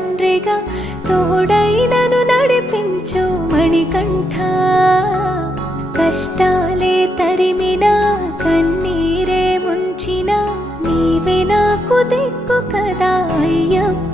తండ్రిగా తోడై నన్ను నడిపించు మణికంఠ. కష్టాలే తరిమినా కన్నీరే ముంచిన నీవే నాకు దిక్కు కదా అయ్యప్ప.